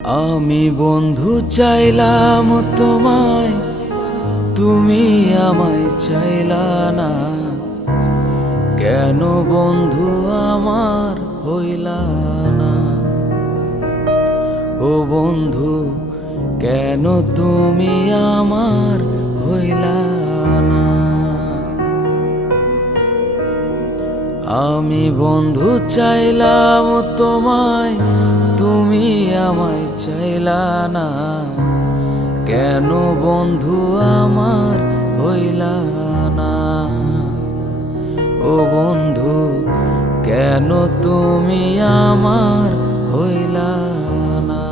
আমি বন্ধু চাইলাম তোমায়, তুমি আমায় চাইলা না। কেন বন্ধু আমার হইলা না? ও বন্ধু কেন তুমি আমার হইলা না? আমি বন্ধু চাইলাম তোমায়, তুমি আমায় চাইলা না। কেন বন্ধু আমার হইলা না? ও বন্ধু কেন তুমি আমার হইলা না?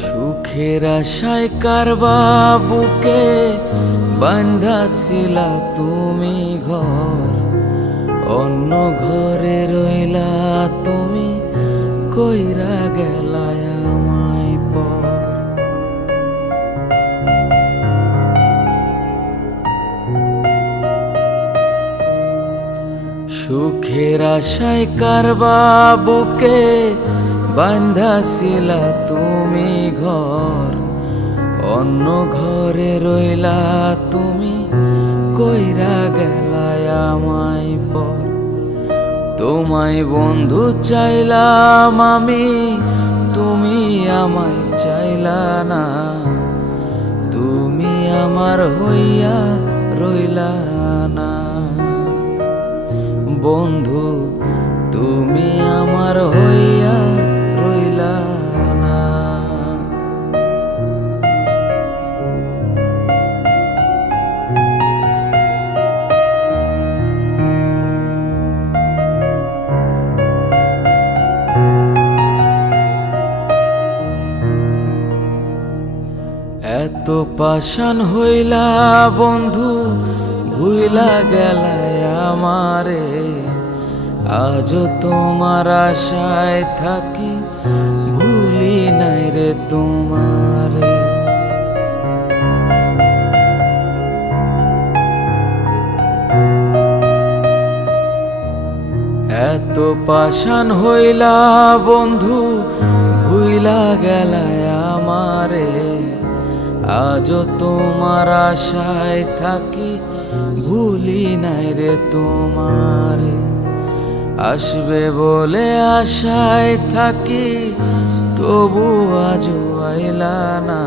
সুখের আশায় কারবা বুকে বাঁধাছিলা তুমি ঘর, অন্য ঘরে রইলা তুমি, কইরা গেলায় আমায় পর। সুখের আশায় কারবা বুকে বাঁধাছিলা তুমি ঘর, অন্য ঘরে রইলা তুমি, কইরা গেলায় আমায় পর। তোমায় বন্ধু চাইলাম আমি, তুমি আমায় চাইলা না। তুমি আমার হইয়া রইলা না। বন্ধু তুমি আমার হইয়া রইলা না। এত পাষাণ হইলা বন্ধু, ভুইলা গেলায় আমারে। আজও তোমার আশায় থাকি, ভুলি নাই রে তোমারে। এত পাষাণ হইলা বন্ধু, ভুইলা গেলায় আমারে। আজও তোমার আশায় থাকি, ভুলি নাই রে তোমারে। আসবে বলে আশায় থাকি, তবু আজও আইলা না।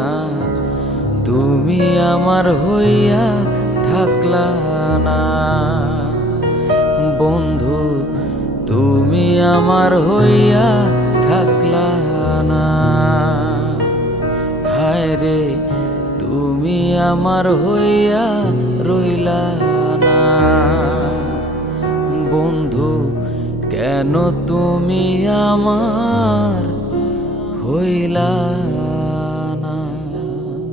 তুমি আমার হইয়া থাকলা না। বন্ধু তুমি আমার হইয়া থাকলা না। হায় রে তুমি আমার হইয়া রইলা না। বন্ধু কেন তুমি আমার হইলা